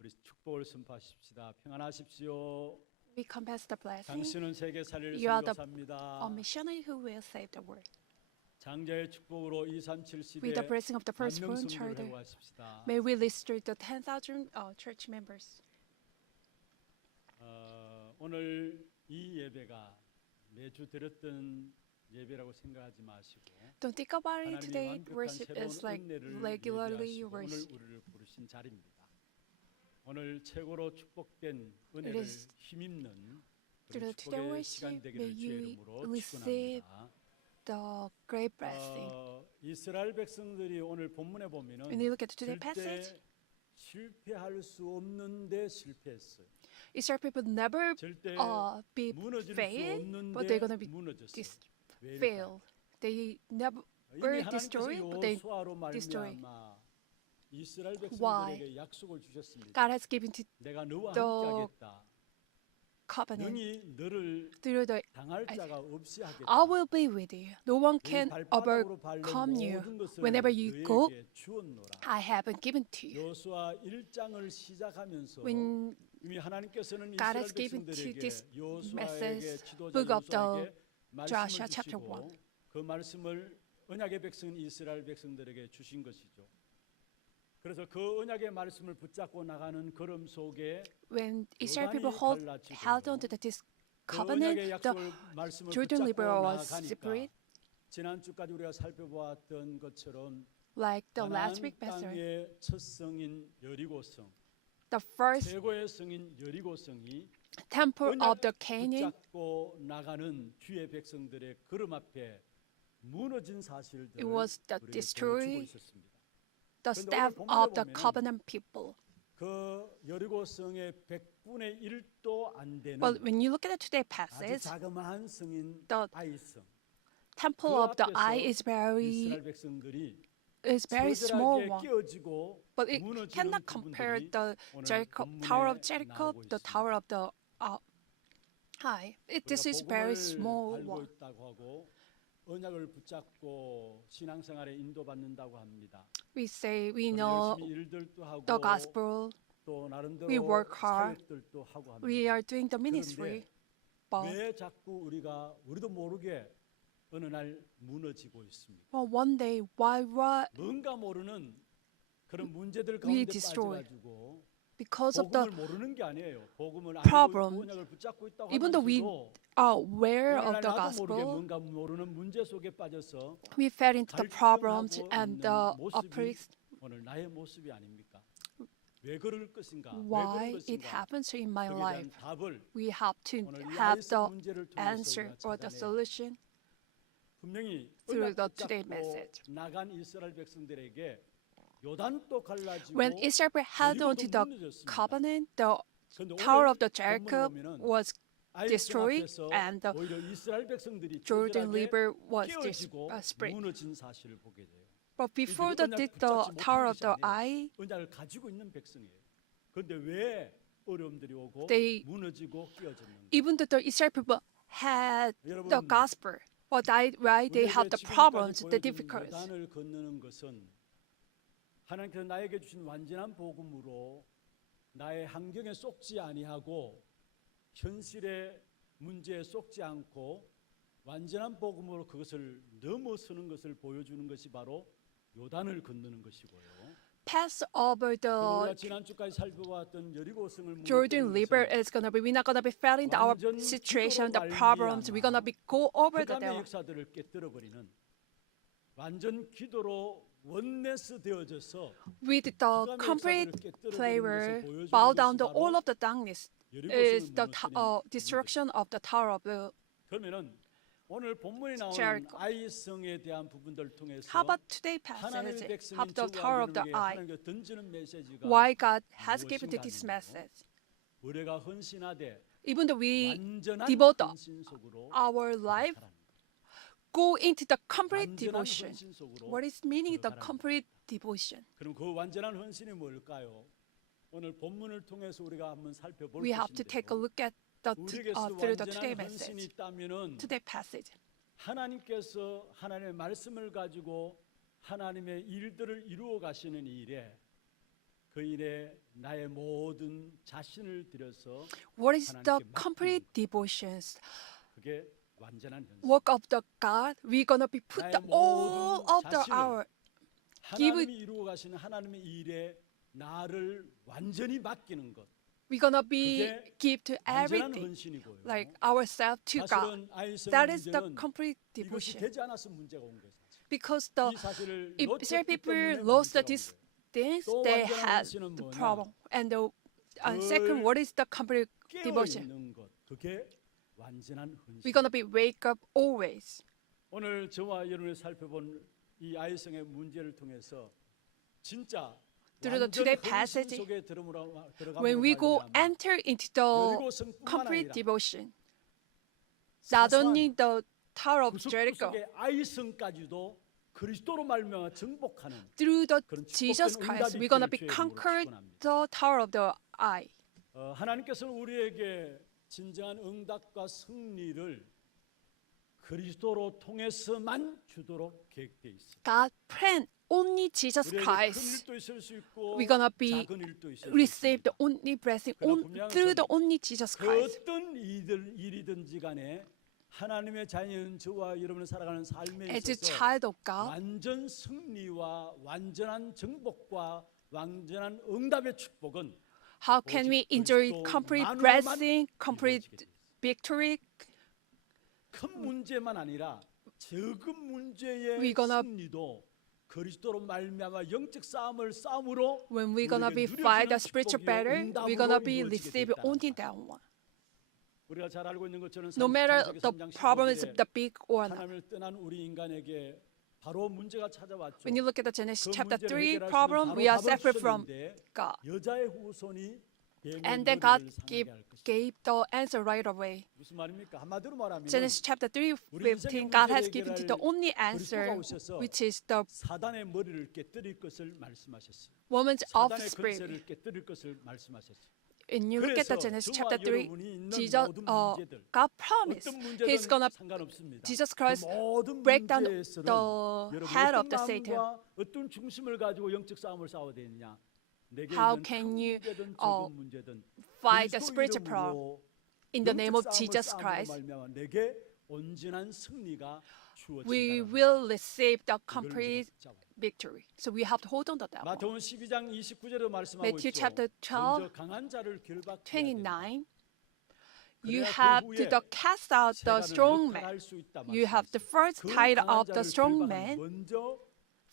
우리 축복을 선포하십시다. 평안하십시오. We confess the blessing. 당신은 세계 살리를 You are the 선교사입니다. missionary who will save the world. 장자의 축복으로 237 시대 With the blessing of the first 만명 born 성도를 child, 회복하십시다. may we restore the 10,000 church members. 오늘 이 예배가 매주 드렸던 예배라고 생각하지 마시고 Don't think about it 하나님이 today. 완벽한 Worship 새로운 is like 은혜를 regularly 예배하시고 오늘 worship. 우리를 부르신 자리입니다. 오늘 최고로 축복된 은혜를 is 힘입는 우리 through the 축복의 worship, 시간 may 되기를 주의 you 이름으로 receive 축원합니다. the great blessing. 이스라엘 백성들이 오늘 본문에 When you 보면은 look at today's passage, 절대 실패할 수 없는데 실패했어요. Israel people never 절대 be 무너질 수 fail, 없는데 but they're gonna be 무너졌어요. 왜일까요? fail. They never 이미 destroy, 하나님께서 but they 여호수아로 destroy. 말미암아 이스라엘 Why? 백성들에게 약속을 주셨습니다. God has given to 내가 너와 the 함께하겠다. covenant 능히 너를 through the 당할 자가 없이 하겠다. I will be with you. No one 너희 can 발바닥으로 밟는 overcome you. 모든 것을 Whenever you go, 너희에게 주었노라. I haven't given to you. 여호수아 1장을 시작하면서 When 이미 하나님께서는 God 이스라엘 has given to 백성들에게 this 여호수아에게 message, 지도자 book of the 여호수아에게 Joshua 말씀을 chapter 주시고 그 말씀을 언약의 백성인 이스라엘 백성들에게 주신 것이죠. 그래서 그 언약의 말씀을 붙잡고 나가는 걸음 속에 when Israel 요단이 people held on to this 그 covenant, 언약의 the 약속을 말씀을 Jordan 붙잡고 River was 나가니까 separate, 지난주까지 우리가 살펴보았던 것처럼 like the last 가나안 week passage. 땅의 첫 성인 여리고성, The first 최고의 성인 여리고성이 temple 언약 of the Canaan 붙잡고 나가는 주의 백성들의 걸음 앞에 무너진 사실들을 it was the 우리에게 보여주고 destroy 있었습니다. the 근데 staff 오늘 of the 보면은 covenant people. 그 여리고성의 100분의 1도 안 되는 But when you look at today's 아주 passage, 자그마한 성인 the 아이성, temple 그 of the 앞에서 eye is 이스라엘 백성들이 very small 처절하게 one. 깨어지고 But it 무너지는 cannot compare 부분들이 the 오늘 Jericho, 본문에 Tower of Jericho, 나오고 the 있습니다. Tower of the High. This is very small 알고 one. 있다고 하고 언약을 붙잡고 신앙생활에 인도받는다고 합니다. We say we know 열심히 일들도 하고 the gospel. 또 나름대로 We work hard. 사역들도 하고 합니다. We are doing the ministry. But 왜 자꾸 우리도 모르게 어느 날 무너지고 있습니까? one day, why 뭔가 모르는 그런 문제들 We 가운데 destroy. 빠져가지고 because of 복음을 the 모르는 게 아니에요. 복음을 problem, 알고 있고 언약을 붙잡고 있다고 even though we 하면서도 are aware 어느 of 날 the 나도 모르게 gospel, 뭔가 모르는 문제 속에 빠져서 we fell into the problems 갈등하고 and 있는 the 모습이 oppressed. 오늘 나의 모습이 아닙니까? 왜 그럴 것인가? 왜 Why 그런 it 것인가? happens in my 거기에 대한 life? 답을 We have to 오늘 이 have 아이스 the 문제를 통해서 answer 우리가 or the 찾아내야 solution. 분명히 through 언약 the today 붙잡고 message. 나간 이스라엘 백성들에게 요단도 갈라지고 When Israel held on to 여리고도 the 무너졌습니다. covenant, the 그런데 Tower 오늘 of the Jericho 본문에 보면은 was 아이성 destroyed 앞에서 and the 오히려 이스라엘 백성들이 Jordan 처절하게 River was 깨어지고 split. 무너진 사실을 보게 돼요. But before 이들이 the 언약 붙잡지 Tower 못한 of the 것이 아니에요. Eye, 언약을 가지고 있는 백성이에요. 그런데 왜 어려움들이 오고 They- 무너지고 깨어졌는가? even though the Israel people had the 여러분, gospel, but why they have the problems, the difficulties. 요단을 건너는 것은 하나님께서 나에게 주신 완전한 복음으로 나의 환경에 쏙지 아니하고 현실의 문제에 쏙지 않고 완전한 복음으로 그것을 넘어서는 것을 보여주는 것이 바로 요단을 건너는 것이고요. Pass over 우리가 the 지난주까지 살펴봤던 여리고성을 Jordan 무너뜨리는 River 것은 is gonna be. We're not gonna be failing our 완전 situation, the 기도로 problems. We're gonna be go over the 흑암의 devil. 역사들을 깨뜨려버리는 완전 기도로 원네스 되어져서 With the 흑암의 complete 역사들을 깨뜨려버리는 prayer, 것을 보여주는 bow down 것이 to all 바로 of the darkness 여리고성을 is the 무너뜨리는 destruction of the Tower of the. 그러면은 오늘 본문에 나오는 Jericho. 아이성에 대한 부분들을 통해서 How about today 하나님의 passage? 백성인 How about the 저와 Tower of the 여러분에게 Eye? 하나님께서 던지는 메시지가 Why God has given to 무엇인가 this 하면요. message? 우리가 헌신하되 Even though we 완전한 devote 헌신 속으로 our life, 살아가는 거예요. go into the complete 완전한 devotion. 헌신 속으로 What is meaning the 들어가라는 complete devotion? 그럼 그 완전한 헌신이 뭘까요? 오늘 본문을 통해서 우리가 한번 살펴볼 We have to take a 것인데요. look at the 우리에게서 through the today 완전한 헌신이 message, 있다면은 today passage. 하나님께서 하나님의 말씀을 가지고 하나님의 일들을 이루어 가시는 이 일에 그일에 나의 모든 자신을 들여서 What is the 하나님께 complete 맡기는 devotions? 그게 완전한 현실. Work of the God. We're gonna be put 나의 the all 모든 of the 자신을 hour. give 하나님이 이루어 가시는 하나님의 일에 나를 완전히 맡기는 것. We're gonna be 그게 give to 완전한 everything, 헌신이고요. like ourselves to God. 사실은 아이성의 That is the 문제는 complete 이것이 devotion. 되지 않아서 문제가 온 거예요. 사실. Because the 이 사실을 if Israel 놓쳤기 people 때문에 lost 문제가 온 this 거예요. things, 또 they 완전한 had 헌신은 the 뭐냐? problem. And the second, 늘 what is the complete 깨어 devotion? 있는 것. 그게 완전한 헌신. We're gonna be wake up always. 오늘 저와 여러분이 살펴본 이 아이성의 문제를 통해서 진짜 Through the 완전 today 헌신 passage, 속에 들어가므로 When we go 말미암아 enter into the 여리고성뿐만 complete 아니라 devotion, not only 사소한 the Tower of 구석구 Jericho, 속의 아이성까지도 그리스도로 말미암아 정복하는 through the 그런 Jesus 축복된 Christ, 응답이 we're gonna 있기를 be 주의 이름으로 conquered 축원합니다. the Tower of the Eye. 하나님께서는 우리에게 진정한 응답과 승리를 그리스도로 통해서만 주도록 계획되어 있습니다. God planned only Jesus 우리에게 큰 Christ. 일도 있을 수 있고 We're gonna be 작은 일도 있을 수 receive the 있습니다. only blessing 그러나 분명한 through the 것은 only Jesus 그 Christ. 어떤 일이든지 간에 하나님의 자녀인 저와 여러분을 살아가는 삶에 As a 있어서 child of God, 완전 승리와 완전한 정복과 완전한 응답의 축복은 how can we enjoy complete blessing, complete victory? 큰 문제만 아니라 적은 문제의 We gonna- 승리도 그리스도로 말미암아 영적 싸움으로 When we're gonna be 우리에게 fight the 누려지는 spiritual 축복이요, battle, 응답으로 we're gonna be 이루어지게 receive 되었다는 only 사실. that one. 우리가 잘 알고 있는 것처럼 No matter 창세기 the 3장 problem is 15절에 the big or not. 하나님을 떠난 우리 인간에게 바로 문제가 찾아왔죠. When you look at the Genesis 그 chapter 문제를 3 해결할 수 있는 problem, 바로 we are 답을 separate from 주셨는데 God. 여자의 후손이 뱀의 And then 머리를 God 상하게 할 것이다. gave the answer right away. 무슨 말입니까? 한마디로 말하면 Genesis chapter 3, 우리 인생의 15, God 문제를 has given to the 해결할 only 그리스도가 answer, 오셔서 which is the 사단의 머리를 깨뜨릴 것을 말씀하셨어요. woman's 사단의 offspring. 권세를 깨뜨릴 것을 말씀하셨어요. And you look at the 그래서 Genesis 저와 chapter 3, 여러분이 있는 Jesus, 모든 문제들, God promised 어떤 He's 문제든 gonna, 상관없습니다. Jesus 그 Christ 모든 break down 문제에서는 the 여러분 head 어떤 of the Satan. 마음과 어떤 중심을 가지고 영적 싸움을 싸워야 되느냐? 내게 How 있는 can 큰 you, 문제든 작은 문제든 fight the 그리스도 spiritual 이름으로 problem in the name of 영적 싸움을 Jesus 싸움으로 Christ? 말미암아 내게 온전한 승리가 We 주어진다. will receive the complete victory. So we have to hold on to that one. 마태복음 12장 29절에 말씀하고 Matthew 있죠. chapter 12, 먼저 강한 자를 결박해야 된다. 29. You 그래야 그 have 후에 to cast out the 세간을 strong man. 역탈할 수 있다 You have to 말씀하셨어요. first 그 tie 강한 up the 자를 strong 결박하는 man. 먼저 강한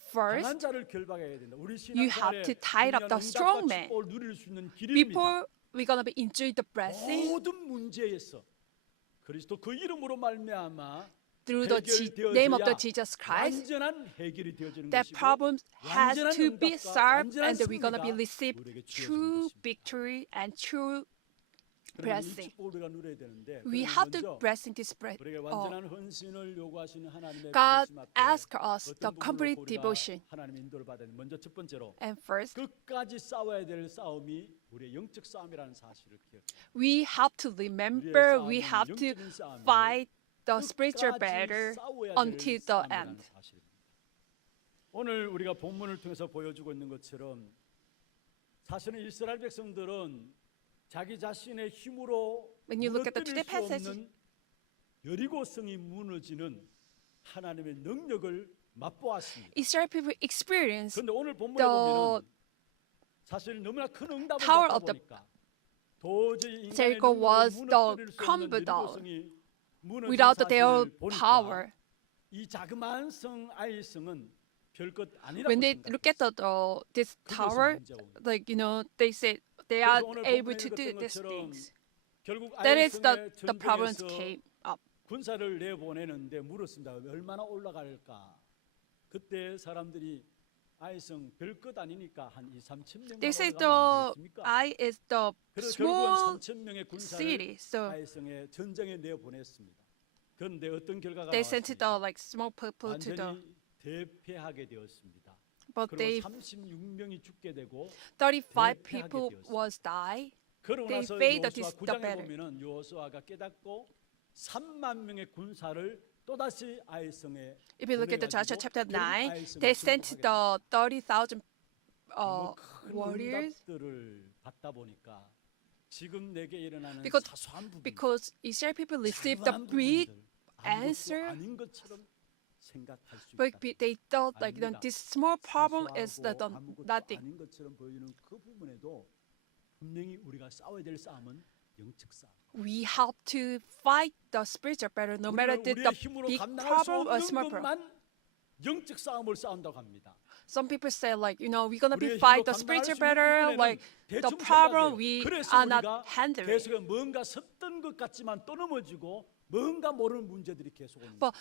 First, 자를 결박해야 된다. 우리 you have 신앙생활에 to tie up the strong man 응답과 축복을 누릴 수 있는 길입니다. before we're gonna be enjoy the blessing 모든 문제에서 그리스도 그 이름으로 말미암아 through the name of the Jesus Christ. 완전한 해결이 되어지는 That 것이고 problem has 완전한 to be 응답과 solved, 완전한 and we're gonna be 승리가 receive 우리에게 주어지는 true 것입니다. victory and true 그러면 이 blessing. 축복을 우리가 누려야 되는데 We 그러면 have to 먼저 blessing this bread. 우리에게 완전한 헌신을 요구하시는 하나님의 God 부르심 앞에 ask us the 어떤 부분으로 complete 우리가 devotion. 하나님의 인도를 받아야 돼. 먼저 첫 번째로 And first, 끝까지 싸워야 될 싸움이 우리의 영적 싸움이라는 사실을 기억해요. we have to remember we 싸움은 have to 영적인 싸움이에요. fight the spiritual 끝까지 battle 싸워야 될 until the 싸움이라는 end. 사실입니다. 오늘 우리가 본문을 통해서 보여주고 있는 것처럼 사실은 이스라엘 백성들은 자기 자신의 힘으로 When you look at the 무너뜨릴 today 수 passage, 없는 여리고성이 무너지는 하나님의 능력을 맛보았습니다. Israel people experience 그런데 오늘 본문에 the 보면 사실 너무나 큰 응답을 power 받다 of the 보니까 도저히 인간의 Jericho 능력으로 was the 무너뜨릴 수 없는 crumbled down 여리고성이 무너진 without their 사실을 보니까 power. 이 자그마한 성 아이성은 별것 아니라고 When they look at 생각했어요. this tower, like they said they are 그래서 오늘 able 본문에 to do 읽었던 these 것처럼 things. 결국 That is 아이성의 the problems 전쟁에서 came up. 군사를 내보내는데 물었습니다. 얼마나 올라갈까? 그때 사람들이 아이성 별것 아니니까 한 2-3천 명만 They say 올라가면 안 the 되겠습니까? Ai is the 그래서 small 결국은 3천 명의 군사를 city, so 아이성에 전쟁에 내보냈습니다. 그런데 어떤 결과가 they sent the 나왔습니까? like small people to the. 완전히 대패하게 되었습니다. But they 그리고 36명이 죽게 되고 35 대패하게 people 되었습니다. was die. 그러고 They 나서 failed 여호수아 the 9장에 battle. 보면은 여호수아가 깨닫고 3만 명의 군사를 또다시 아이성에 If you look at the Joshua 보내가지고 chapter 결국 9, 아이성을 they sent 정복하게 the 30,000 너무 큰 warriors 응답들을 받다 보니까 지금 내게 일어나는 Because- 사소한 부분, because Israel people received the 작은 big 부분들, 아무것도 answer, 아닌 것처럼 생각할 수 but 있다. they thought like 아닙니다. this small problem is the 사소하고 아무것도 nothing. 아닌 것처럼 보이는 그 부분에도 분명히 우리가 싸워야 될 싸움은 영적 싸움. We have to fight the spiritual battle no matter 우리는 the 우리의 힘으로 big 감당할 수 problem or 없는 small problem. 것만 영적 싸움을 싸운다고 합니다. Some people say like, we're gonna be 우리의 fight 힘으로 the spiritual 감당할 수 있는 battle, 부분에는 like the 대충 problem 생각해요. we 그래서 are not 우리가 handling. 계속 뭔가 섰던 것 같지만 또 넘어지고 뭔가 모르는 문제들이 계속 오는 But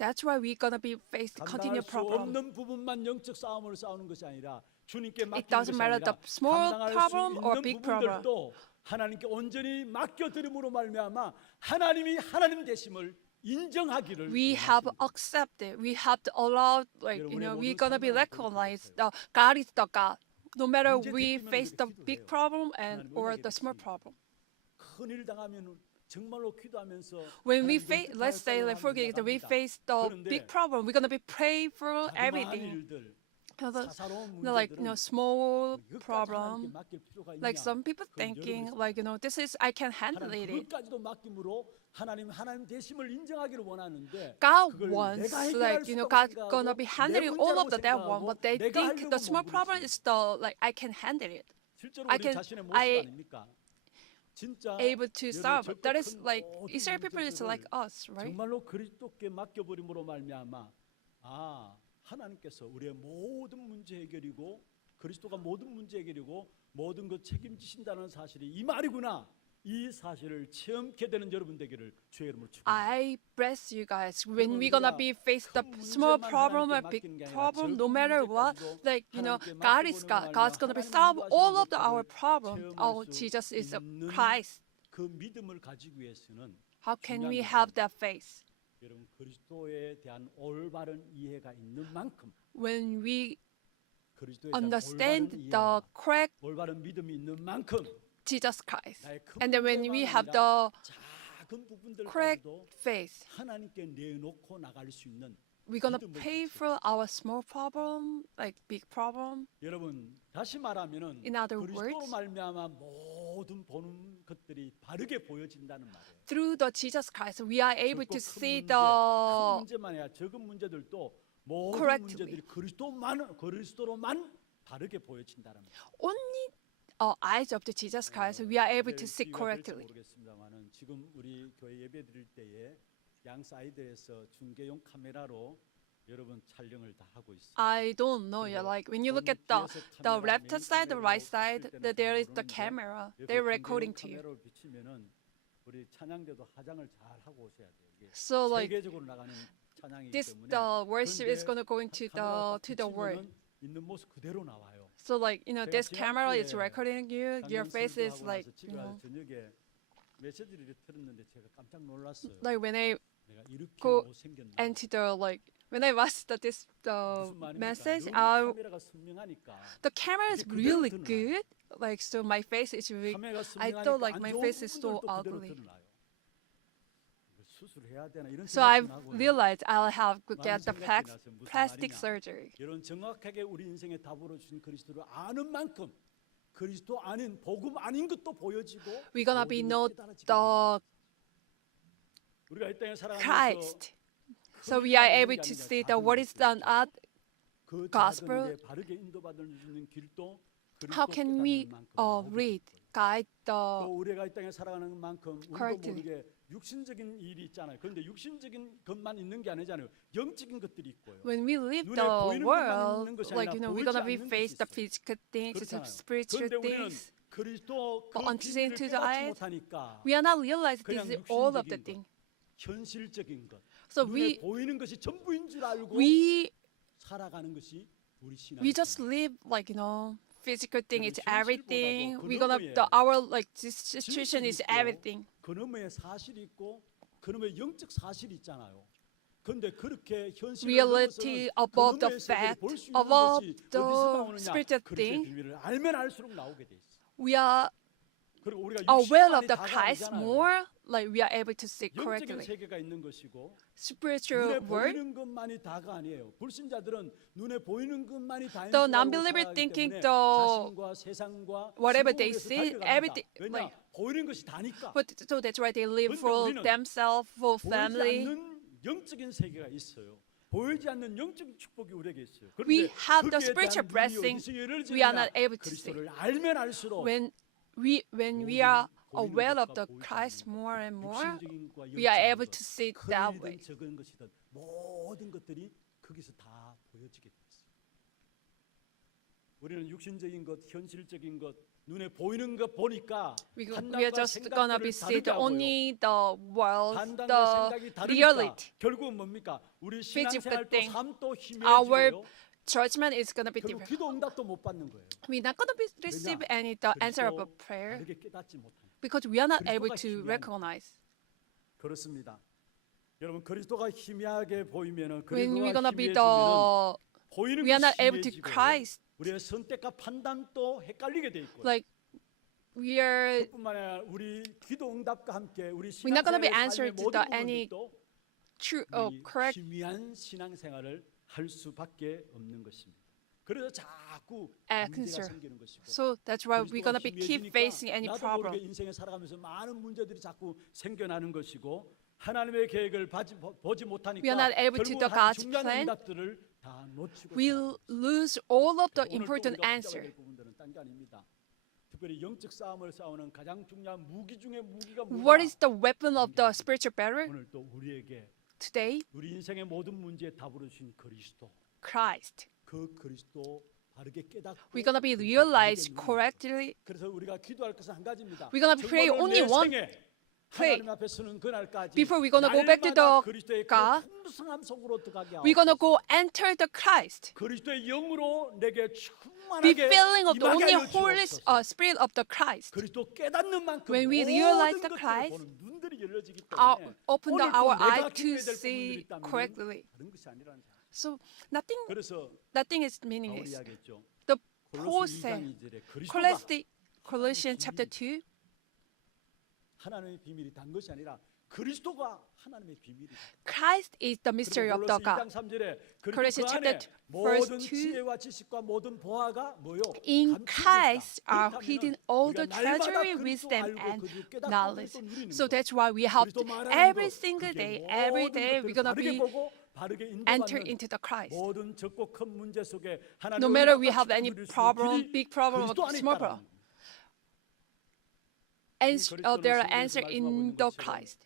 that's why we're gonna be faced 감당할 continued 수 problem. 없는 부분만 영적 싸움을 싸우는 것이 아니라 주님께 It 맡기는 doesn't 것이 matter 아니라 the small 감당할 problem 수 or 있는 big problem. 부분들도 하나님께 온전히 맡겨드림으로 말미암아 하나님이 하나님 되심을 인정하기를 We have 원하십니다. accepted. We have to allow, like, 여러분의 모든 we're gonna be 상황을 recognized. 보여주세요. God is the God. No matter 문제 we 생기면 face the 우리가 big 기도해요. problem and 하나님 or 은혜가 the small 있습니다. problem. 큰일 당하면 정말로 기도하면서 When we 하나님 face, 어떻게 let's say, 할까요? like for 하면서 example, we 나갑니다. face the 그런데 big problem. We're gonna be pray for 자그마한 everything. 일들, 그래서 사사로운 like 문제들은 small 끝까지 하나님께 problem. 맡길 필요가 있냐? Like some people 그건 thinking 여러분의 like this is I can handle 하나님 it. 그것까지도 맡김으로 하나님 되심을 인정하기를 원하는데 God 그걸 wants 내가 해결할 like 수 있다고 God 생각하고 gonna be 내 handling all of 문제라고 the that one, 생각하고 but they 내가 think 하려고 the small problem 몸부림치는 is the like I can handle it, 실제로 I 우리 can- 자신의 모습 I 아닙니까? 진짜 able to 여러분 solve. 적극 That is 큰 like 모든 Israel people is like 문제들을 us, right? 정말로 그리스도께 맡겨버림으로 말미암아 하나님께서 우리의 모든 문제 해결이고 그리스도가 모든 문제 해결이고 모든 것 책임지신다는 사실이 이 말이구나. 이 사실을 체험케 되는 여러분 되기를 주의 이름으로 축원합니다. I bless you guys when 그러면 we're gonna 우리가 be face the 큰 small 문제만 problem or 하나님께 big 맡기는 게 아니라 problem, no 적은 matter what. 문제까지도 Like 하나님께 God is 맡겨보는 God. 말이야. God's gonna be 하나님이 solve all of 인도하시는 our 것들을 problem. 체험할 Oh, 수 Jesus is a 있는 Christ. 그 믿음을 가지기 위해서는 How can 중요한 we 것은 have that faith? 여러분 그리스도에 대한 올바른 이해가 있는 만큼 When we 그리스도에 대한 understand 올바른 the 이해와 correct 올바른 믿음이 있는 만큼 Jesus Christ, 나의 큰 and then when we 문제만 have 아니라 the 작은 correct 부분들까지도 faith, 하나님께 내놓고 나갈 수 있는 we're gonna 믿음을 pay 가지고 for our small problem, like big problem. 여러분 다시 말하면은 In other 그리스도로 words, 말미암아 모든 보는 것들이 바르게 보여진다는 말이에요. through the Jesus Christ, we are able 적고 to 큰 see 문제, the 큰 문제만 아니라 적은 문제들도 모든 correctly. 문제들이 그리스도로만 바르게 보여진다는 말이에요. only eyes of the Jesus Christ, we are able to see correctly. 모르겠습니다만은 지금 우리 교회 예배 드릴 때에 양 사이드에서 중계용 카메라로 여러분 촬영을 다 하고 있어요. I don't know yet. Like when you look at the left side, the right side, there is the camera. They're recording to you. 카메라로 비치면은 우리 찬양대도 화장을 잘 하고 오셔야 돼요. 이게 So like 세계적으로 나가는 찬양이기 this, 때문에 the worship is 그런데 gonna go into 카메라가 the world. 비치면은 있는 모습 그대로 나와요. So like 제가 this camera is 지난주에 recording you. Your 강연 face is 설교하고 like 나서 집에 와서 저녁에 메시지를 이렇게 들었는데 제가 깜짝 놀랐어요. like when I 내가 이렇게 go 못생겼나. enter the like when I watched this the 무슨 말입니까? message, 너무 카메라가 선명하니까 the camera is 이게 그대로 really 드러나요. good. Like so, my face is really. 카메라가 I 선명하니까 thought like 안 my 좋은 face is so 부분들도 그대로 ugly. 드러나요. 이거 수술해야 되나 이런 So I 생각도 나고요. realized I'll have to 많은 get the 생각이 나서 무슨 plastic 말이냐. surgery. 이런 정확하게 우리 인생에 답으로 주신 그리스도를 아는 만큼 그리스도 아닌 복음 아닌 것도 보여지고 We're gonna be 모든 know 게 깨달아지게 the 됩니다. 우리가 이 땅에 살아가면서 Christ. So we are able to see the what is done at. 그 gospel. 작은 일에 바르게 인도받을 수 있는 길도 How can we read, guide 또 the 우리가 이 땅에 살아가는 만큼 우리도 correctly. 모르게 육신적인 일이 있잖아요. 그런데 육신적인 것만 있는 게 아니잖아요. 영적인 것들이 있고요. when we live 눈에 the 보이는 것만 world, 있는 것이 like 아니라 we're 보이지 gonna be 않는 face 것이 the 있어요. physical things, the 그렇잖아요. spiritual 그런데 우리는 things. 그리스도 그 But until 비밀을 into the 깨닫지 eyes, 못하니까 We are not realizing 그냥 this is all of 육신적인 the 것, thing. 현실적인 것, So 눈에 보이는 것이 전부인 줄 알고 we 살아가는 것이 우리 신앙. we just live like physical thing is everything. 현실보다도 We're gonna 그놈의 our like this situation is 있고, everything. 그놈의 사실이 있고 그놈의 영적 사실이 있잖아요. 그런데 그렇게 현실을 Reality above the fact, above the spiritual 그리스도의 thing. 비밀을 알면 알수록 나오게 돼 있어. We are 그리고 우리가 aware of 육신만이 the 다가 Christ 아니잖아요. more, like we are able to see 영적인 correctly. 세계가 있는 것이고 Spiritual 눈에 world. 보이는 것만이 다가 아니에요. 불신자들은 눈에 보이는 것만이 다인 The 줄 알고 non-believer 살아가기 thinking 때문에 the 자신과 세상과 whatever 신분에 they 의해서 see, 달려갑니다. everything, 왜냐? like, 보이는 것이 다니까. but so that's why they live 근데 for 우리는 themselves, for 보이지 family. 않는 영적인 세계가 있어요. 보이지 않는 영적인 축복이 우리에게 있어요. We 그런데 have the 거기에 spiritual 대한 눈이 blessing 어디서 we are 열려지느냐? not able to see. 그리스도를 알면 알수록 When we 모든 are 보이는 aware of 것과 the 보이지 Christ 않는 more 것, and more, 육신적인 것과 we are 영적인 able 것, to see it that way. 큰일이든 적은 것이든 모든 것들이 거기서 다 보여지게 돼 있어요. 우리는 육신적인 것, 현실적인 것, 눈에 보이는 것 보니까 We are 판단과 just gonna be 생각들을 see 다르게 the 하고요. only the world, 판단과 the 생각이 다르니까 reality. 결국은 뭡니까? 우리 Physical 신앙생활도 thing. 삶도 Our 희미해지고요. judgment is gonna be 결국 different. 기도 응답도 못 받는 거예요. We're not gonna be receive any the answer of a 그리스도 prayer 다르게 깨닫지 못하니까. because we are not able 그리스도가 to 희미한 recognize. 그렇습니다. 여러분 그리스도가 희미하게 보이면은 When we're 그리스도가 gonna be 희미해지면은 the 보이는 we are 것이 not able to 희미해지고 Christ, 우리의 선택과 판단도 헷갈리게 돼 있고. like we are 그뿐만 아니라 우리 기도 응답과 함께 우리 We're not gonna be 신앙생활의 삶의 answered to 모든 the any 부분들도 true 우리 correct. 희미한 신앙생활을 할 수밖에 없는 것입니다. 그래서 자꾸 문제가 concern. 생기는 것이고. So that's why we're gonna be keep facing any 나도 모르게 problem. 인생에 살아가면서 많은 문제들이 자꾸 생겨나는 것이고 하나님의 계획을 보지 못하니까 We are not able to 결국 do 한 God's 중요한 plan. 응답들을 다 놓치고 We'll lose all of the 오늘 또 important 우리가 붙잡아야 answer. 될 부분들은 딴 게 아닙니다. 특별히 영적 싸움을 싸우는 가장 중요한 무기 중에 무기가 What 뭐냐? is the weapon of the spiritual battle? 오늘 또 우리에게 Today, 우리 인생의 모든 문제에 답을 주신 그리스도, Christ. 그 그리스도 바르게 깨닫고 We're gonna be 그리스도 realized 바르게 correctly. 그래서 우리가 기도할 것은 한 가지입니다. We're gonna pray 정말로 only 내 one 생에 pray. 하나님 앞에 서는 그날까지 Before we're gonna go back to 날마다 the 그리스도의 그 God, 풍성함 속으로 들어가게 we're gonna 하옵소서. go enter the Christ. 그리스도의 영으로 내게 Be 충만하게 filling of the 임하게 only 하여 Holy 주옵소서. Spirit of the Christ. 그리스도 깨닫는 만큼 When we 모든 realize the 것들을 Christ, 보는 눈들이 열려지기 Our, 때문에 open 오늘 또 our 내가 eyes to 기도해야 될 부분들이 see 있다면 correctly. 다른 것이 아니라는 사실. So nothing 그래서 is 바울이 meaningless. 이야기했죠. The 골로새 Paul 2장 said, 2절에 그리스도가 Colossians chapter 2, 하나님의 비밀이 단 것이 아니라 그리스도가 하나님의 비밀이다. Christ is the mystery of the God. 2장 3절에 Colossians 그리스도 그 안에 chapter verse 모든 2, 지혜와 지식과 모든 보화가 뭐요? In 감춰져 있다. Christ are 그렇다면은 hidden all 우리가 the 날마다 treasury, 그리스도 wisdom, 알고 and 그리스도 깨닫고 knowledge. 그리스도 누리는 So 것. that's why we have 그리스도 to, 말하는 every 것, single 그게 day, every 모든 day, 것들을 we're gonna 바르게 be 보고 바르게 enter 인도하는 into the Christ. 모든 적고 큰 문제 속에 하나님의 No matter we 응답과 have any 축복을 누릴 수 있는 problem, 길이 big problem, or 그리스도 안에 small 있다라는 problem, 겁니다. and 그리스도는 there are 성경에서 answer 말씀하고 in 있는 the 것처럼 Christ.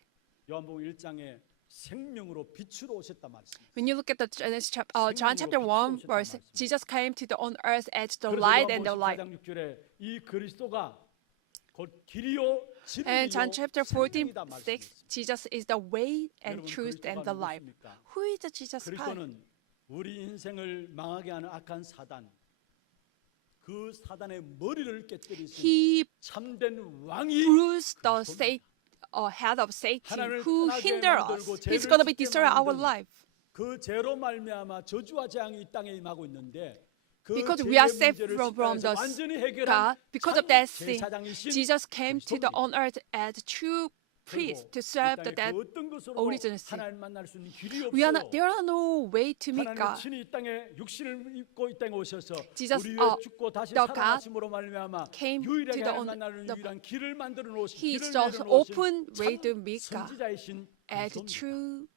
요한복음 1장에 생명으로 빛으로 오셨다 말씀. When you look at the John chapter 1 verse, Jesus came to the on earth as the 그래서 light and the 요한복음 life. 14장 6절에 이 그리스도가 곧 길이요 And John 진리요 chapter 14, 생명이다 6, 말씀했습니다. Jesus is the way and 여러분 truth and 그리스도가 the life. 누구십니까? Who is the Jesus Christ? 그리스도는 우리 인생을 망하게 하는 악한 사단, 그 사단의 머리를 깨뜨리신 He 참된 왕이 bruised the 그리스도입니다. head of Satan 하나님을 who 떠나게 hinder 만들고 us. He's 죄를 going to be 짓게 destroy our 만든 life. 그 죄로 말미암아 저주와 재앙이 이 땅에 임하고 있는데 그 Because 죄의 we are saved 문제를 from 십자가에서 the 완전히 해결한 God, because of 참 that sin, 제사장이신 Jesus came to the 그리스도입니다. on earth as true priest 그리고 to 이 serve 땅에 the dead. 그 어떤 것으로 original sin. 하나님 만날 수 있는 길이 We are 없어요. not, there are no way to meet 하나님 God. 친히 이 땅에 육신을 입고 이 땅에 오셔서 Jesus, 우리 위해 죽고 다시 the God 살아나심으로 말미암아 came 유일하게 to the 하나님 on- 만나는 the- 유일한 길을 만들어 놓으신 He 길을 is the 내려놓으신 open way to 참 meet God 선지자이신 as 그리스도입니다. true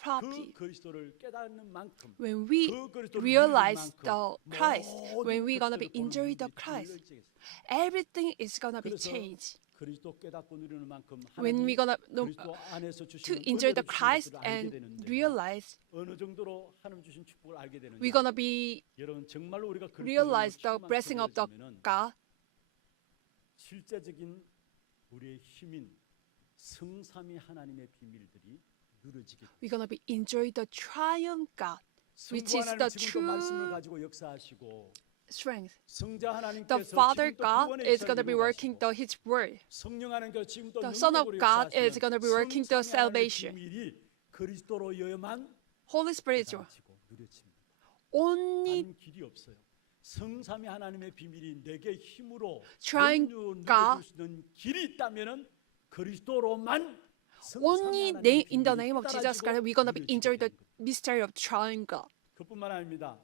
그 prophet. 그리스도를 깨닫는 만큼 When we 그 그리스도를 realize 믿는 the 만큼 Christ, 모든 when we're gonna 것들을 be 보는 enjoy the 눈이 Christ, 열려지겠습니다. everything is gonna be 그래서 changed. 그리스도 깨닫고 누리는 만큼 When we're gonna 그리스도 안에서 to 주시는 enjoy 은혜를 the Christ 주신 것들을 알게 and 되는데 realize 어느 정도로 하나님 주신 축복을 알게 되는지 we're gonna be 여러분 정말로 우리가 realize the blessing of the God. 실제적인 우리의 힘인 성삼위 하나님의 비밀들이 누려지게 됩니다. We're gonna be enjoy the triumph God, which 성부 is 하나님 the 지금도 말씀을 true 가지고 역사하시고 strength. 성자 하나님께서 The Father 지금도 God 구원의 is 역사를 gonna be working 이루어가시고 His word. 성령 하나님께서 지금도 The Son of 능력으로 God is 역사하시는 gonna be working the 성삼위 하나님의 salvation. 비밀이 그리스도로여야만 Holy Spirit is 깨달아지고 누려집니다. only 다른 길이 없어요. 성삼위 하나님의 비밀이 내게 힘으로 Trying 능력을 God. 누려줄 수 있는 길이 있다면은 그리스도로만 Only in the name of Jesus Christ we're gonna be enjoy the mystery of trying God. 그뿐만 아닙니다.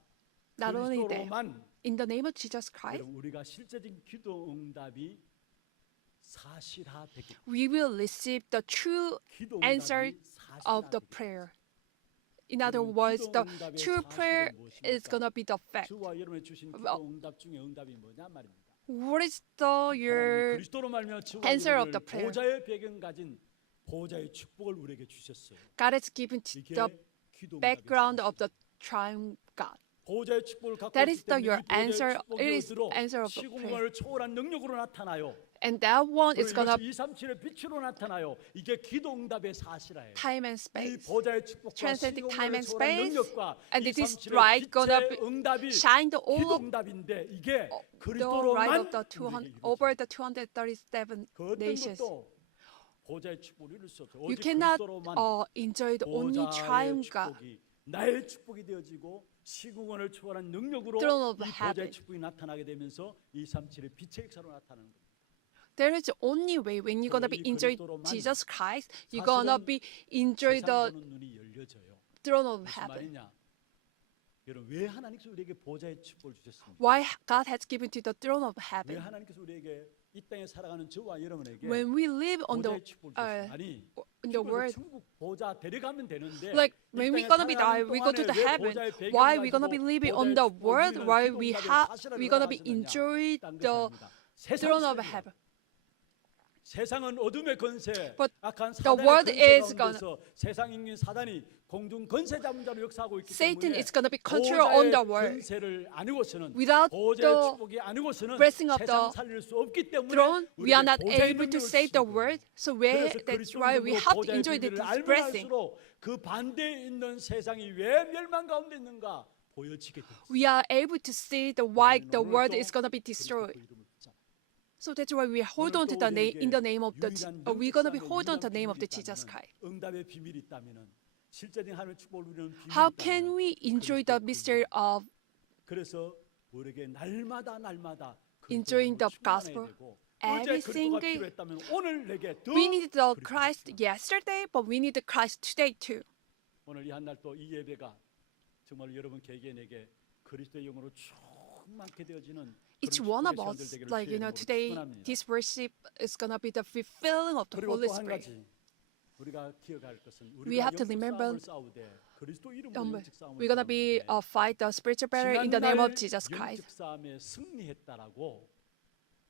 Not only that, 그리스도로만 in the name of Jesus Christ, 여러분 우리가 실제적인 기도 응답이 사실화되기. we will receive the true 기도 answer 응답이 of the 사실화되기. prayer. In other words, the true prayer is gonna be the fact. 주와 여러분의 주신 기도 Well, 응답 중에 응답이 뭐냐 말입니다. What is the 하나님 your 그리스도로 말미암아 주와 answer of 여러분을 the prayer? 보좌의 배경 가진 보좌의 축복을 우리에게 주셨어요. God has given to 이게 the 기도 background 응답의 of the trying God. 보좌의 축복을 갖고 That 있기 is the 때문에 your 이 보좌의 answer. 축복이 It is 어디로 answer of the prayer, 시공간을 초월한 능력으로 나타나요. and that one is 그리고 gonna 이것이 237의 빛으로 나타나요. 이게 기도 응답의 사실이에요. time and 이 space. 보좌의 축복과 Transcending time 시공간을 and 초월한 space, 능력과 and it is 237의 right gonna 빛의 be 응답이 shine the all 기도 of 응답인데 이게 the 그리스도로만 right of the 우리에게 200 over 이루어져요. the 237 그 어떤 nations. 것도 보좌의 축복을 이룰 수 없어요. You 오직 cannot 그리스도로만 enjoy the only 보좌의 trying God. 축복이 나의 축복이 되어지고 시공간을 초월한 능력으로 Throne of 이 보좌의 heaven. 축복이 나타나게 되면서 237의 빛의 역사로 나타나는 겁니다. There is only way when you're gonna be 이 enjoy 그리스도로만 Jesus Christ, you're gonna 사실은 be enjoy 세상 the 보는 눈이 열려져요. throne of 무슨 heaven. 말이냐? 여러분 왜 하나님께서 우리에게 보좌의 축복을 주셨습니까? Why God has given to the throne of 왜 heaven? 하나님께서 우리에게 이 땅에 살아가는 저와 여러분에게 When we live on the 보좌의 축복을 주셨습니까? 아니 in the 죽어서 world, 천국 보좌 데려가면 되는데 like 이 when 땅에 we're gonna be die, 살아가는 we go to 동안에 the 왜 heaven. 보좌의 배경을 Why we gonna be 가지고 living 보좌의 on the 축복을 world? 누리는 Why 기도 we 응답의 have 사실을 we gonna be 허락하시느냐? enjoy 딴 것이 the 아닙니다. 세상 throne of 세계예요. heaven? 세상은 어둠의 건세, But 악한 the 사단의 world 건세 is 가운데서 세상 인민 사단이 공중 건세 잡은 자로 역사하고 있기 Satan 때문에 is gonna be control on the world. 건세를 아니고서는 Without 보좌의 the 축복이 아니고서는 blessing of 세상 the 살릴 수 없기 때문에 throne. We are 우리에게 not 보좌의 able to 능력을 save the 주신 거예요. world. So where 그래서 that's 그리스도 why we 이름으로 have to 보좌의 enjoy 비밀을 this 알면 blessing. 알수록 그 반대에 있는 세상이 왜 멸망 가운데 있는가 보여지게 됩니다. We are able to see the why the 오늘 world 또 is gonna be 그리스도 destroyed. 그 이름을 붙잡아. So that's why we hold 오늘 on to 또 the name in the 우리에게 name of the 유일한 we're gonna be 영적 hold on to 삶의 the name of the 비밀이 Jesus 있다면은, Christ. 응답의 비밀이 있다면은 실제적인 하나님의 축복을 누리는 비밀이 How 있다면 can we enjoy the mystery of 그래서 우리에게 날마다 enjoying the 그리스도로 충만해야 gospel? 되고 Every 어제 그리스도가 single 필요했다면 오늘 내게 더 we need the 그리스도가 Christ 필요하다. yesterday, but we need the Christ today too. 오늘 이 한 날 또 이 예배가 정말 여러분 개개인에게 그리스도의 영으로 충만케 되어지는 Each 그런 one of 축복의 시간들 us, 되기를 like 주의 이름으로 today, 축원합니다. this worship is gonna be the fulfilling of the 그리고 Holy 또 한 Spirit. 가지 우리가 기억할 것은 We 우리가 have to 영적 remember, 싸움을 싸우되 그리스도 이름으로 영적 싸움을 We're gonna be 싸우는데 fight the spiritual battle in the name of 지난날 Jesus Christ. 영적 싸움에 승리했다라고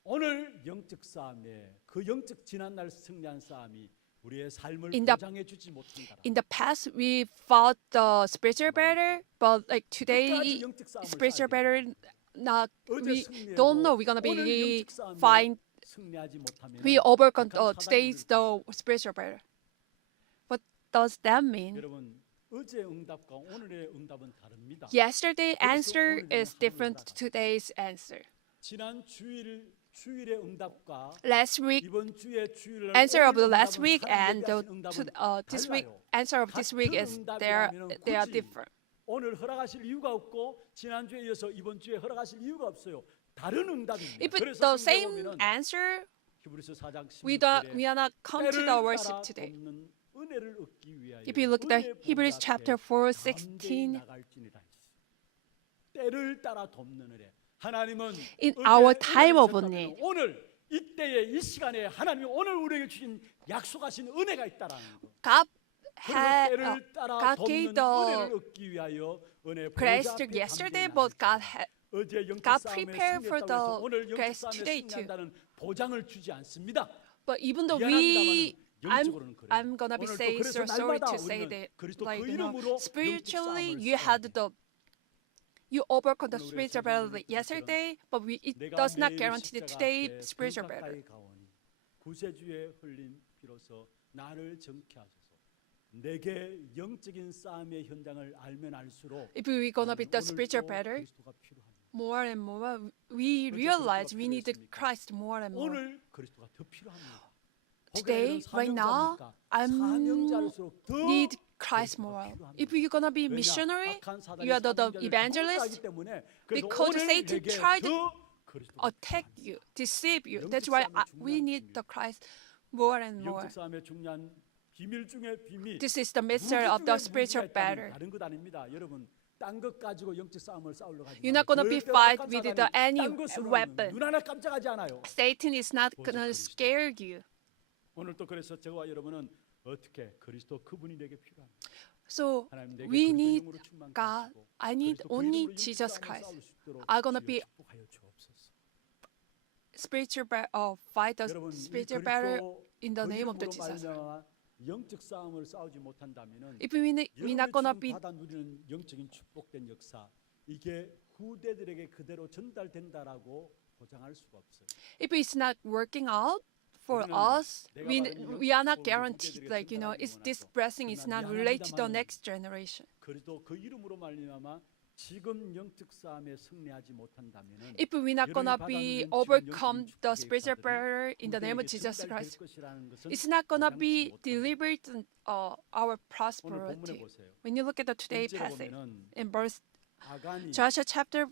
오늘 영적 싸움에 그 영적 지난날 승리한 싸움이 우리의 삶을 In the- 보장해 주지 못한다. In the past, we fought the spiritual battle, but like 끝까지 today, 영적 싸움을 spiritual 싸워야 돼요. battle, not 어제 we 승리해도 don't know we're gonna 오늘 be 영적 싸움에 find 승리하지 못하면 we overcome 악한 사단이 today's 우리를 the spiritual battle. What does that mean? 여러분 어제 응답과 오늘의 응답은 다릅니다. Yesterday 그래서 answer 오늘은 is 하늘을 different 따라. to today's answer. 지난 주일의 응답과 Last week 이번 주의 주일 answer of the 오늘 last 응답은 week 하나님 and the, 얘기하신 to, 응답은 this week 달라요. answer of this week is 같은 they are 응답이라면은 굳이 different. 오늘 허락하실 이유가 없고 지난주에 이어서 이번 주에 허락하실 이유가 없어요. 다른 응답입니다. If it's 그래서 the 성경에 same 보면은 answer, 히브리서 4장 we 16절에 are not come to the worship today. 은혜를 얻기 위하여 If you look at the 은혜의 Hebrews 보좌 chapter 앞에 4, 담대히 16, 나갈지니라 했어요. 때를 따라 돕는 은혜. 하나님은 in 어제 our 은혜를 time of 주셨다면 need, 오늘 이때에 이 시간에 하나님이 오늘 우리에게 주신 약속하신 은혜가 있다라는 거. God 그리고 had 때를 따라 God 돕는 gave 은혜를 the 얻기 위하여 은혜 grace 보좌 to 앞에 yesterday, 담대히 but God 나갈지니라. had 어제 영적 God 싸움에 prepared for 승리했다고 해서 the 오늘 영적 grace 싸움에 today too. 승리한다는 보장을 주지 않습니다. But even though 미안합니다만 영적으로는 그래요. I'm gonna be 오늘 또 say 그래서 so sorry 날마다 to say 우리는 that 그리스도 like 그 you know, 이름으로 spiritually 영적 싸움을 you had 싸워야 the you overcome the 오늘 우리가 spiritual battle 선생님이 yesterday, but it 내가 does not 매일 guarantee 십자가 today 앞에 spiritual 등 battle. 가까이 가오니 구세주의 흘린 피로서 나를 정케 하소서. 내게 영적인 싸움의 현장을 알면 알수록 If we're gonna be the 나는 spiritual 오늘도 battle, 그리스도가 필요합니다. more and more we 그렇죠. realize 그리스도가 we need 필요했습니까? Christ more and more. 오늘 그리스도가 더 필요합니다. Today, right now, I'm 사명자일수록 더 need Christ 그리스도가 more. 필요합니다. If you're gonna be 왜냐? missionary, 악한 사단이 you are the 사명자를 evangelist, 구원하기 때문에 그래서 because 오늘 Satan 내게 tried to 더 그리스도가 attack 필요합니다. you, deceive you. 영적 That's why 싸움의 we 중요한 need 비밀. the Christ more and more. 영적 싸움의 중요한 비밀 중의 비밀. This is the mystery 무기 of the 중에 spiritual 무기가 있다면 battle. 다른 것 아닙니다. 여러분 딴 것 가지고 영적 싸움을 싸우려 하지 You're not gonna be 절대로 fight 악한 with 사단이 the any 딴 것으로는 weapon. 눈 하나 깜짝하지 않아요. Satan is not 오직 gonna 그리스도. scare you. 오늘 또 그래서 저와 여러분은 어떻게 그리스도 그분이 내게 필요합니다. So 하나님 내게 we 그리스도 need 영으로 충만케 God. 하시고 I need 그리스도 그 only 이름으로 영적 Jesus 싸움을 Christ. 싸울 수 있도록 I'm gonna 주여 be 축복하여 주옵소서. spiritual fight the 여러분 이 spiritual battle 그리스도 in the 그 name of the 이름으로 Jesus. 말미암아 영적 싸움을 싸우지 못한다면은 If we're not gonna 여러분이 be 지금 받아 누리는 영적인 축복된 역사 이게 후대들에게 그대로 전달된다라고 보장할 수가 없어요. if it's not working out for 우리는 us, 내가 we 받은 we are not 영적 guaranteed. 후대들에게 Like 전달하기 it's this 원하죠. blessing is 그러나 not related to the 미안합니다마는 next generation. 그리스도 그 이름으로 말미암아 지금 영적 싸움에 승리하지 못한다면은 If we're not gonna be overcome the spiritual barrier in the name of Jesus Christ, it's not gonna be delivered our 오늘 본문에 prosperity. 보세요. When you look at the today 일절에 passage 보면은 in verse 아간이 Joshua chapter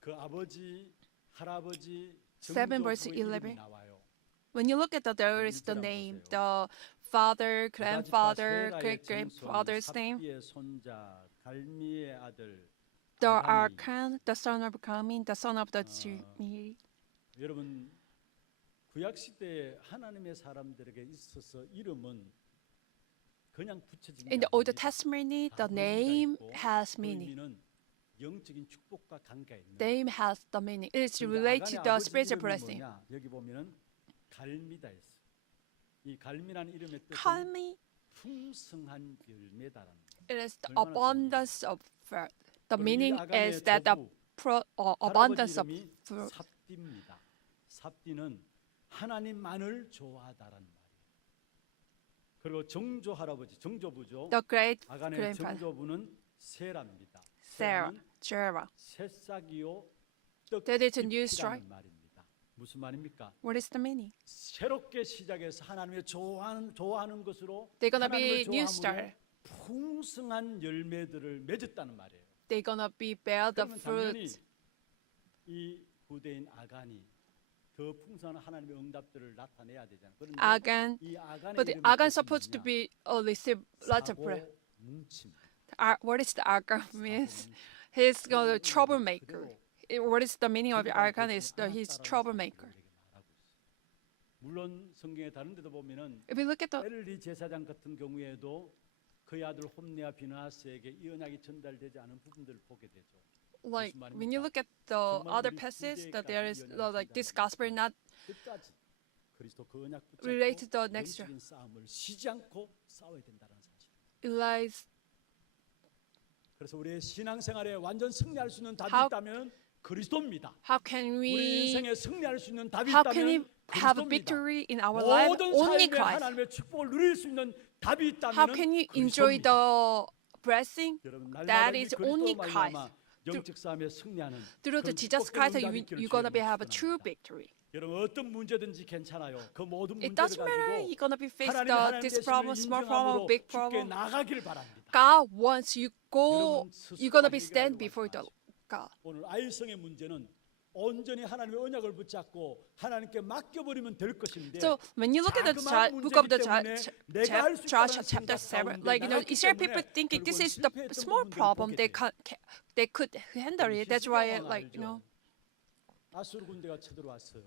그 아버지 할아버지 7 verse 정조부의 이름이 11. 나와요. when you look at there is the 일절을 name, 보세요. the father, 그다지 grandfather, 바세라의 great 정손, grandfather's name, 삽비의 손자 갈미의 아들 the 아간이. Arkan, the son of Carmi, the son of the Jimmy. 여러분 구약 시대에 하나님의 사람들에게 있어서 이름은 그냥 붙여진 게 In the Old 아닙니다. Testament, the 다 의미가 name 있고 has 그 meaning. 의미는 영적인 축복과 관계가 있는. Name has the meaning. It's 그런데 related to 아간의 the 아버지 spiritual 이름이 blessing. 뭐냐? 여기 보면은 갈미다 했어. 이 갈미라는 이름의 뜻은 Carmi, 풍성한 열매다라는 거예요. it is the 얼마나 abundance of fruit. The 그리고 이 meaning 아간의 is that the 조부, abundance 할아버지 of 이름이 fruit. 삽디입니다. 삽디는 하나님만을 좋아하다라는 말이에요. 그리고 정조 할아버지, 정조부죠. The great 아간의 grandfather, 정조부는 세라입니다. Sarah, 세라는 Jerah. 새싹이요 That is a new 떡잎이라는 strike. 말입니다. 무슨 말입니까? What is the meaning? 새롭게 시작해서 하나님의 좋아하는 것으로 They're gonna be 하나님을 new 좋아함으로 start. 풍성한 열매들을 맺었다는 말이에요. They're gonna be bear the 그러면 당연히 fruit. 이 후대인 아간이 더 풍성한 하나님의 응답들을 나타내야 되잖아요. 그런데 Agan, 이 아간의 but the 이름이 Agan 뜻이 supposed to 뭐냐? be receive lots of 사고 prayer. 뭉침. What is the Agan means? 뭉침. He's a 그런 troublemaker. 그대로 What is the meaning of 그들과 Agan? 그들이 Is 하나 he's 따라서 troublemaker. 우리에게 말하고 있어요. 물론 성경에 다른 데도 보면은 If you look at the 엘리 제사장 같은 경우에도 그의 아들 홈리와 비나하스에게 이 언약이 전달되지 않은 부분들을 보게 되죠. like when you look at the other passages that there is like this gospel not 끝까지 그리스도 그 언약 붙잡고 related to the next 영적인 싸움을 쉬지 않고 싸워야 된다는 사실. Eli's 그래서 우리의 신앙생활에 완전 승리할 수 있는 답이 How- 있다면 그리스도입니다. how can 우리 we 인생에 승리할 수 있는 답이 how can we 있다면 have a 그리스도입니다. victory in our life? 모든 Only 삶에 Christ. 하나님의 축복을 누릴 수 있는 답이 있다면 How can you enjoy the blessing? 여러분 That 날마다 이 is only 그리스도 Christ. 말미암아 영적 싸움에 승리하는 Through the 그런 Jesus 축복된 Christ, 응답이 있기를 you're gonna be 주의 have a true 축원합니다. victory. 여러분 어떤 문제든지 괜찮아요. 그 모든 It 문제를 doesn't matter. 가지고 You're gonna be face 하나님 the 하나님 this 되심을 problem, small problem, 인정함으로 big 주께 problem. 나가기를 바랍니다. God wants you go. 여러분 스스로 You're gonna be 해결하려고 stand 하지 before the 마시고. God. 오늘 아이성의 문제는 온전히 하나님의 언약을 붙잡고 하나님께 맡겨버리면 될 것인데 So when you look at the 자그마한 book of the 문제이기 때문에 내가 할수 있다는 Joshua chapter 생각 7, 가운데 like 나갔기 Israel people 때문에 thinking this 결국은 is the 실패했던 small 부분들을 problem 보게 they 돼요. they could handle it. That's why 히스기야 왕 like 알죠? 아수르 군대가 쳐들어왔어요.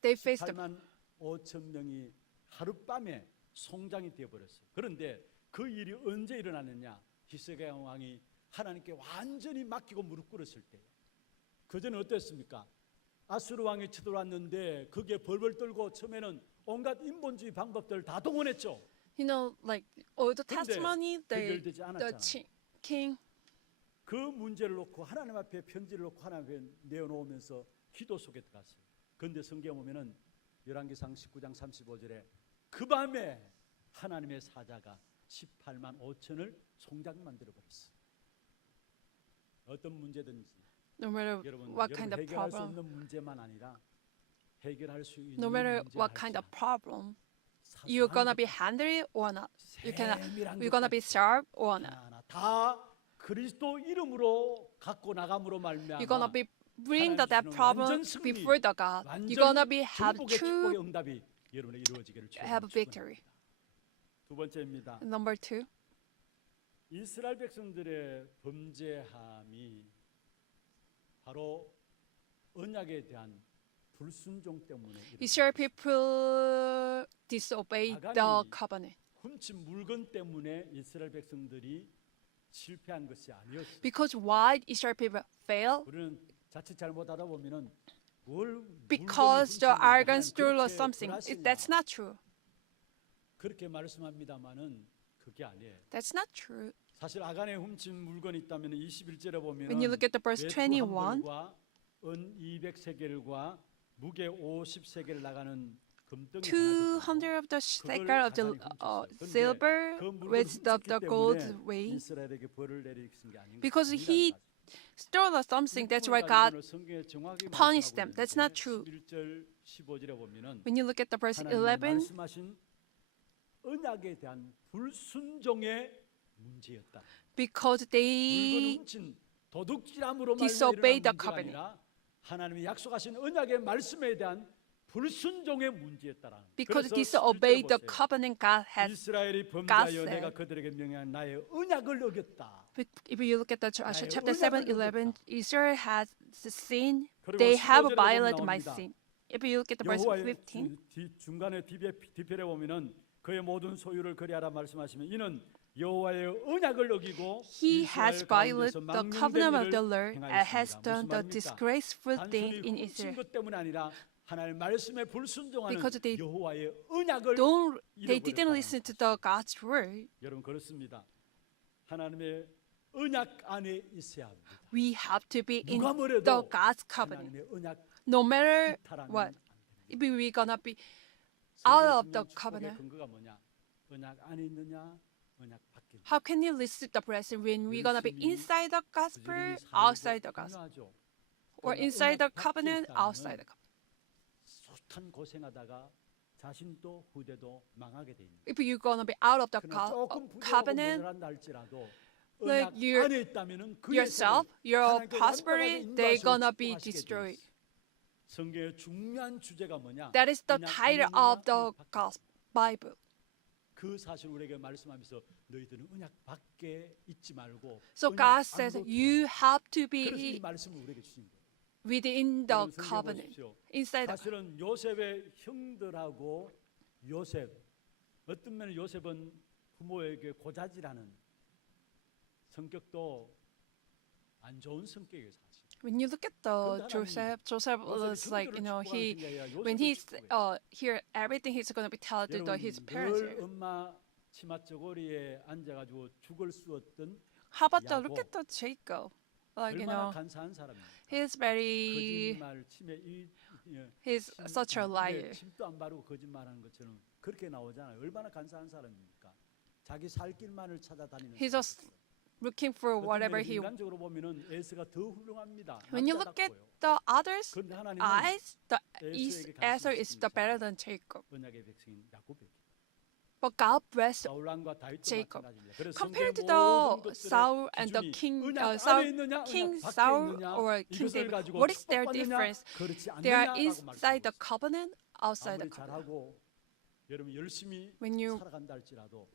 they faced the 8만 5천 명이 하룻밤에 송장이 되어버렸어요. 그런데 그 일이 언제 일어났느냐? 히스기야 왕이 하나님께 완전히 맡기고 무릎 꿇었을 때. 그 전에 어땠습니까? 아수르 왕이 쳐들어왔는데 그게 벌벌 떨고 처음에는 온갖 인본주의 방법들을 다 동원했죠. like all the 근데 testimony 해결되지 the 않았잖아요. king 그 문제를 놓고 하나님 앞에 편지를 놓고 하나님 앞에 내어놓으면서 기도 속에 들어갔어요. 그런데 성경에 보면은 열왕기상 19장 35절에 그 밤에 하나님의 사자가 18만 5천을 송장 만들어 버렸어요. 어떤 문제든지 no matter 여러분, what 여러분 kind of 해결할 수 problem, 없는 문제만 아니라 해결할 수 있는 no matter 문제를 what 하지 kind of 않고 problem, you're gonna be handled or not. You can. You're gonna be served or not. 하나하나 다 그리스도 이름으로 갖고 나감으로 말미암아 You're gonna be bring 하나님 that 주시는 problem 완전 승리, before the God. 완전 You're gonna be have 축복의 true 응답이 여러분의 이루어지기를 have victory. 두 번째입니다. Number 2. 이스라엘 백성들의 범죄함이 바로 언약에 대한 불순종 때문에 Israel people disobeyed the covenant 훔친 물건 때문에 이스라엘 백성들이 실패한 것이 아니었어요. because why Israel people fail? 우리는 자칫 잘못하다 보면은 뭘 Because the arrogant stole 그렇게 something. 불하시냐. That's not true. 그렇게 말씀합니다만은 그게 아니에요. That's not true. 사실 아간에 훔친 물건이 있다면 21절에 보면 When you look at the verse 21, 은 200세겔과 무게 50세겔 나가는 금덩이 200 of the shekel of the silver with the gold weight. 이스라엘에게 벌을 내리신 게 아닌가. Because he stole something, that's why God punished them. That's not true. 11절 15절에 보면은 When you look at the verse 하나님이 11, 말씀하신 언약에 대한 불순종의 문제였다. because 물건 they 훔친 도둑질함으로 disobeyed the 말미암아 covenant. 아니라 하나님이 약속하신 언약의 말씀에 대한 불순종의 문제였다라는. because 그래서 disobeyed 11절 the 보세요. covenant God has. 이스라엘이 God 범죄하여 said. 내가 그들에게 명한 나의 언약을 어겼다. If you look at the chapter 언약을 7:11, Israel has sinned. 그리고 They have 15절에 violated 보면 my 나옵니다. sin. If you look at the verse 여호와의 15, 중간에 뒤편에 보면은 그의 모든 소유를 거래하라 말씀하시면 이는 여호와의 언약을 어기고 he 이스라엘 has 가운데서 violated the 망령된 covenant of 일을 the Lord and has 행하였습니다. done 무슨 the 말입니까? disgraceful thing 단순히 in 훔친 Israel. 것 때문이 아니라 하나님 말씀에 불순종하는 Because they 여호와의 언약을 They didn't 잃어버렸다는 listen to the God's word. 여러분 그렇습니다. 하나님의 언약 안에 있어야 합니다. We have to be in 누가 뭐래도 the God's covenant. 하나님의 언약 No matter 이탈하면 what, 안 됩니다. if we're gonna be out 성경의 of the 중요한 축복의 covenant, 근거가 뭐냐? 언약 안에 있느냐? 언약 밖에 있느냐? how can you receive the blessing when we're gonna be 열심히 inside the gospel, 부지런히 살고 outside the gospel, 중요하죠. or 그러나 inside the 언약 밖에 covenant, 있다면은 outside the covenant? 숱한 고생하다가 자신도 후대도 망하게 돼 있는. If you're gonna be out of the 그러나 조금 부족하고 covenant, 모자란다 할지라도 like 언약 your- 안에 있다면은 그의 yourself, 생을 your 하나님께서 prosperity, 완전하게 they're 인도하시고 gonna be 축복하시게 돼 destroyed. 있어요. 성경의 중요한 주제가 뭐냐? That is the 언약 title 안에 of the 있느냐, 언약 밖에 gospel Bible. 그 사실 우리에게 말씀하면서 너희들은 언약 밖에 있지 말고 So 언약 God says 안으로 you have to 그래서 이 be 말씀을 우리에게 주신 거예요. within the 여러분 성경 covenant, 보십시오. inside the 사실은 요셉의 형들하고 요셉 어떤 면에 요셉은 부모에게 고자질하는 성격도 안 좋은 성격이에요 사실. When you look at the Joseph was like, when he's hear everything, he's gonna be tell to his parents. 늘 엄마 치마 저고리에 앉아가지고 죽을 쑤었던 How about the 야곱. look at the Jacob? Like 얼마나 간사한 사람입니까? he's very 거짓말 침에 he's such a liar. 침도 안 바르고 거짓말하는 것처럼 그렇게 나오잖아요. 얼마나 간사한 사람입니까? 자기 살 길만을 찾아다니는. He's just looking for whatever he. 인간적으로 보면은 에스가 더 훌륭합니다. When you look at 남자답고요. the others' 그런데 하나님은 eyes, the 에서에게 Esau is 관심이 the 있는 better 사람. than Jacob. 언약의 백성인 야곱에게. But God blessed 사울왕과 다윗도 Jacob. 마찬가지입니다. 그래서 compared to 성경의 모든 the 것들의 Saul and the 기준이 king, 언약 안에 Saul, 있느냐, King 언약 밖에 Saul 있느냐, or King 이것을 David. 가지고 What is their 축복받느냐, difference? 그렇지 They are 않느냐라고 inside the 말씀하고 covenant, outside the 아무리 covenant. 잘하고 여러분 열심히 When you 살아간다 할지라도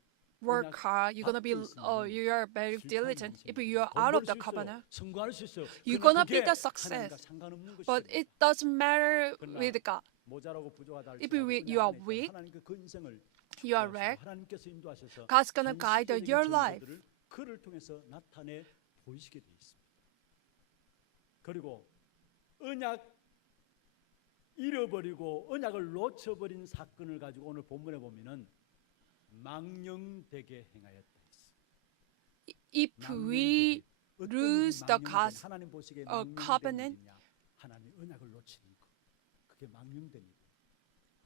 work hard, you're gonna be, you are very diligent. If you are out of the covenant, 성공할 수 있어요. you're 그러나 gonna be 그게 the success. 하나님과 상관없는 but 것이에요. it doesn't matter 그러나 with God. 모자라고 부족하다 If 할지라도 you are 언약 안에 weak, 있다. 하나님께 그 인생을 You are 인도하셔서 wrecked. 하나님께서 인도하셔서 God's gonna guide 현실적인 your life. 증거들을 그를 통해서 나타내 보이시게 돼 있습니다. 그리고 언약 잃어버리고 언약을 놓쳐버린 사건을 가지고 오늘 본문에 보면은 망령되게 행하였다 했어요. If we 어떤 lose 일이 the 망령된, God's 하나님 보시기에 covenant, 일이냐? 하나님 언약을 놓치는 거. 그게 망령된 일.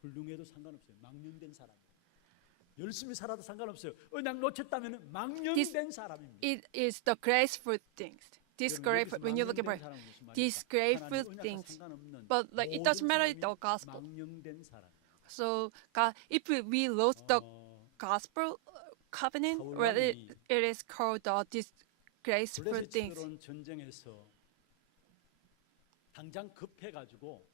훌륭해도 상관없어요. 망령된 사람. 열심히 살아도 상관없어요. 언약 놓쳤다면 망령된 사람입니다. it is the graceful things. Disgraceful. When you look at it, disgraceful things. But like it doesn't matter the gospel. 망령된 사람. So God, if we lost the 어, gospel covenant, 사울 well, 왕이 it is called the disgraceful 블레셋 things. 치드론 전쟁에서 당장 급해가지고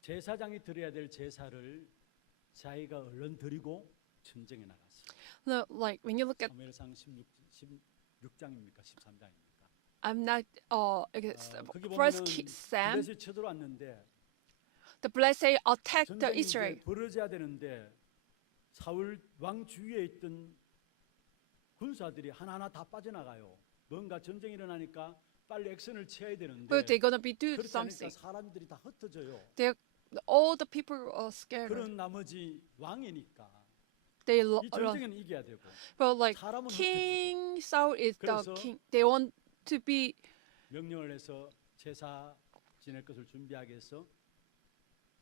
제사장이 드려야 될 제사를 자기가 얼른 드리고 전쟁에 나갔어요. No, like when you look at, 사무엘상 16장입니까? 13장입니까? I'm not, it's 거기 First 보면은 Sam, 블레셋 쳐들어왔는데 the blessed attacked the 전쟁이 Israel. 이제 벌어져야 되는데 사울 왕 주위에 있던 군사들이 하나하나 다 빠져나가요. 뭔가 전쟁이 일어나니까 빨리 액션을 취해야 되는데 But they're gonna be do 그렇지 않으니까 something. 사람들이 다 흩어져요. All the people are scared. 그런 나머지 왕이니까 They 이 run. 전쟁은 이겨야 되고 But like 사람은 King Saul is the 그래서 king. They want to be. 명령을 해서 제사 지낼 것을 준비하게 해서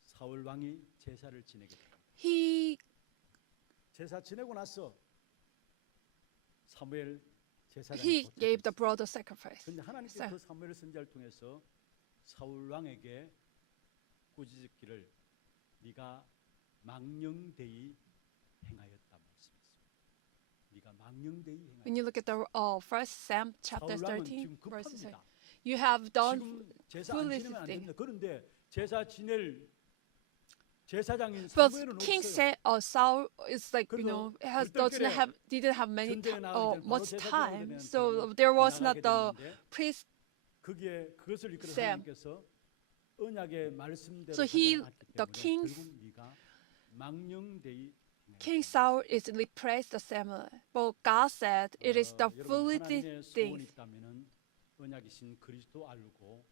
사울 왕이 제사를 지내게 됩니다. He 제사 지내고 나서 사무엘 제사장이 he gave the 도착했어요. brother sacrifice. 근데 하나님께서 So- 그 사무엘 선지자를 통해서 사울 왕에게 꾸짖기를 네가 망령되이 행하였다 말씀했습니다. 네가 망령되이 행하였다. When you look at the First Sam chapter 사울 왕은 13 지금 verses 8, 급합니다. you have done 지금 제사 안 foolish 지내면 안 thing. 됩니다. 그런데 제사 지낼 제사장인 But 사무엘은 King 없어요. Saul is like 그래서 didn't have many 전쟁에 time 나가기 전에 바로 much 제사 time, 지내야 so 되는 there was 나가게 not the 됐는데 priest. 그게 그것을 이끌어 Sam. 하나님께서 언약의 말씀대로 So 하지 he- 않았기 the 때문에 kings- 결국 네가 망령되이 King Saul is replaced the Samuel, but God said it is the 여러분 foolish 하나님의 소원이 thing. 있다면은 언약이신 그리스도 알고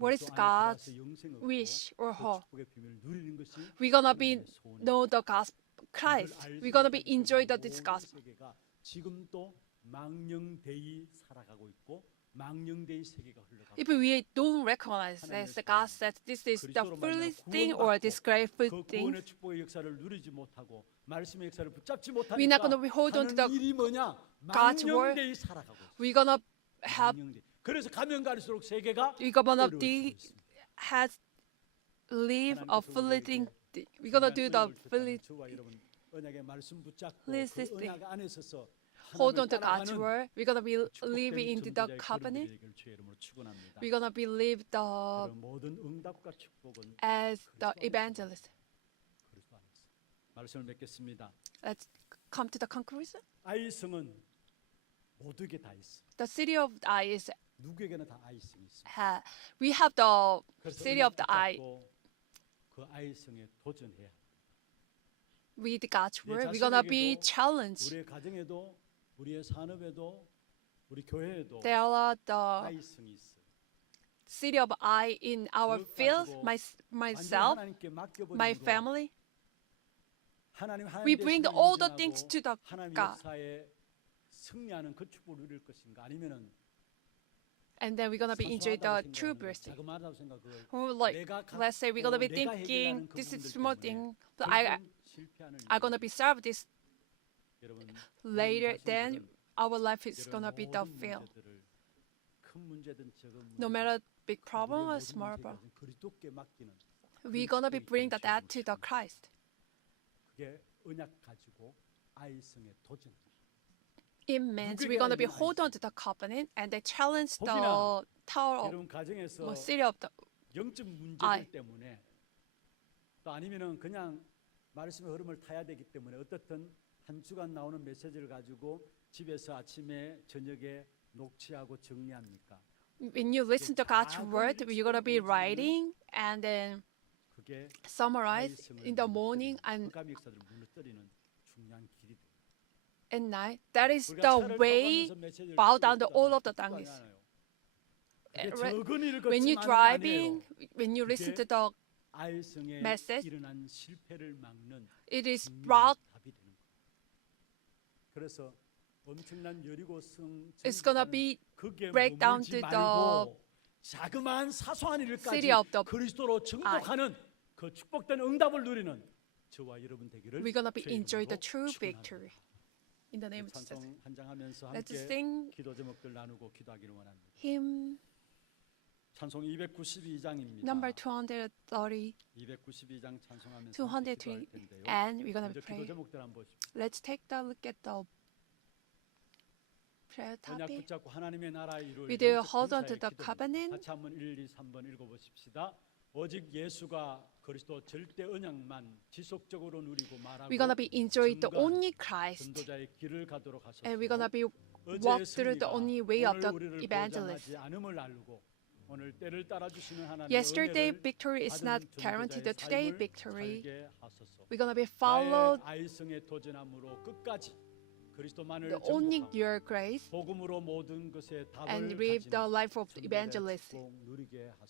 What is 그리스도 안에 God's 들어가서 영생 얻고 wish or 그 hope? 축복의 비밀을 누리는 것이 We're gonna be 하나님의 소원입니다. know the gospel Christ. 이걸 알지 We're gonna be 못하기 enjoy 때문에 this 모든 gospel. 세계가 지금도 망령되이 살아가고 있고 망령되이 세계가 흘러가고 If we don't recognize this, God says this is the foolish thing or disgraceful 그 thing. 구원의 축복의 역사를 누리지 못하고 말씀의 역사를 붙잡지 We're not 못하니까 gonna be hold on to 하는 the 일이 뭐냐? God's word. 망령되이 살아가고 있어요. We're gonna have 망령되이. 그래서 가면 갈수록 세계가 we're gonna 어려워지고 be 있습니다. has live a 하나님께서 foolish 우리에게 thing. We're gonna do the 언약을 주셨다면 foolish. 저와 여러분 언약의 말씀 붙잡고 Please 그 this 언약 안에 서서 hold 하나님을 on to God's 따라가는 word. We're gonna be 축복된 living into the 전도자의 covenant. 거룩이 되기를 주의 이름으로 축원합니다. We're gonna be live the 여러분, 모든 응답과 축복은 as the evangelist. 그리스도 안에 있습니다. 말씀을 맺겠습니다. Let's come to the conclusion. 아이성은 모두에게 다 있어. The city of the eye is 누구에게나 다 아이성이 있습니다. we have the 그래서 city of the 언약 eye 붙잡고 그 아이성에 도전해야 합니다. with God's 내 word. We're gonna be 자신에게도 challenged. 우리의 가정에도 우리의 산업에도 우리 교회에도 There are the 아이성이 있어. city of eye in our 그것 field, 가지고 myself, 하나님께 맡겨버리는 my 거. family. 하나님 We bring 되심을 all the 인정하고 things to the 하나님 God. 역사에 승리하는 그 축복을 누릴 것인가 아니면은 And then we're gonna be enjoy the 사소하다고 true 생각하는 거, blessing. 자그마하다고 생각을 Or like, 내가 let's say we're gonna be 내가 thinking 해결하는 그 this is 부분들 small 때문에 thing, but 결국은 실패하는 I'm gonna be served this 여러분 later. 여러분 Then 자신들은 our life is 여러분 gonna be the 모든 fail. 문제들을 큰 문제든 작은 문제든 No matter big problem 우리의 or 모든 small 문제가 problem, 그리스도께 맡기는 we're gonna be bring that to the Christ. 그게 언약 가지고 아이성에 도전. It means 누구에게나 we're gonna be 있는 hold on to the covenant and they challenge the 혹이나 tower of 여러분 가정에서 city of the 영적 문제들 아이. 때문에 또 아니면은 그냥 말씀의 흐름을 타야 되기 때문에 어떻든 한 주간 나오는 메시지를 가지고 집에서 아침에 저녁에 녹취하고 정리합니까? when you listen to God's 작은 word, you're gonna be 일처럼 보이지만은 writing and then 그게 summarize 아이성을 in the morning and 흑암 역사들을 무너뜨리는 중요한 길이 돼요. at night. That is 우리가 the 차를 타고 way 가면서 메시지를 bow 듣고 down the all of the 듣고 darkness. 않아요. And 그게 when- 적은 일을 When you 걷지만은 driving, 아니에요. when you listen to 그게 the 아이성에 message, 일어난 실패를 막는 it is 분명한 brought. 답이 되는 거예요. 그래서 엄청난 여리고성 It's gonna be 그게 break down 머물지 to 말고 자그마한 사소한 일까지 city of the 그리스도로 정복하는 그 축복된 응답을 누리는 저와 여러분 되기를 we're gonna be 주의 enjoy the 이름으로 true 축원합니다. victory. In the name of Jesus. 찬송 한장하면서 Let's 함께 sing 기도 제목들 나누고 기도하기를 원합니다. hymn 찬송 292장입니다. Number 230, 292장 찬송하면서 230, 기도할 텐데요. and we're gonna 먼저 기도 pray. 제목들 한번 보십시오. Let's take a look at the prayer 언약 topic. 붙잡고 하나님의 나라 이룰 We do 영적 hold on to 군사의 the 기도입니다. covenant. 같이 한번 1, 2, 3번 읽어보십시다. 오직 예수가 그리스도 절대 언약만 지속적으로 누리고 말하고 We're gonna be enjoy the 증거하는 only Christ, 전도자의 길을 가도록 하소서. and we're gonna be 어제의 walk through the 승리가 only way of 오늘 the 우리를 evangelist. 보장하지 않음을 알고 오늘 때를 따라 주시는 하나님의 Yesterday 은혜를 victory is 받은 not guaranteed. The 전도자의 today 삶을 victory. 살게 하소서. We're gonna be 나의 followed 아이성에 도전함으로 끝까지 그리스도만을 the only 전복하고 your grace 복음으로 모든 것에 답을 and live the 가진 life of the 전도자의 evangelist. 축복 누리게 하소서.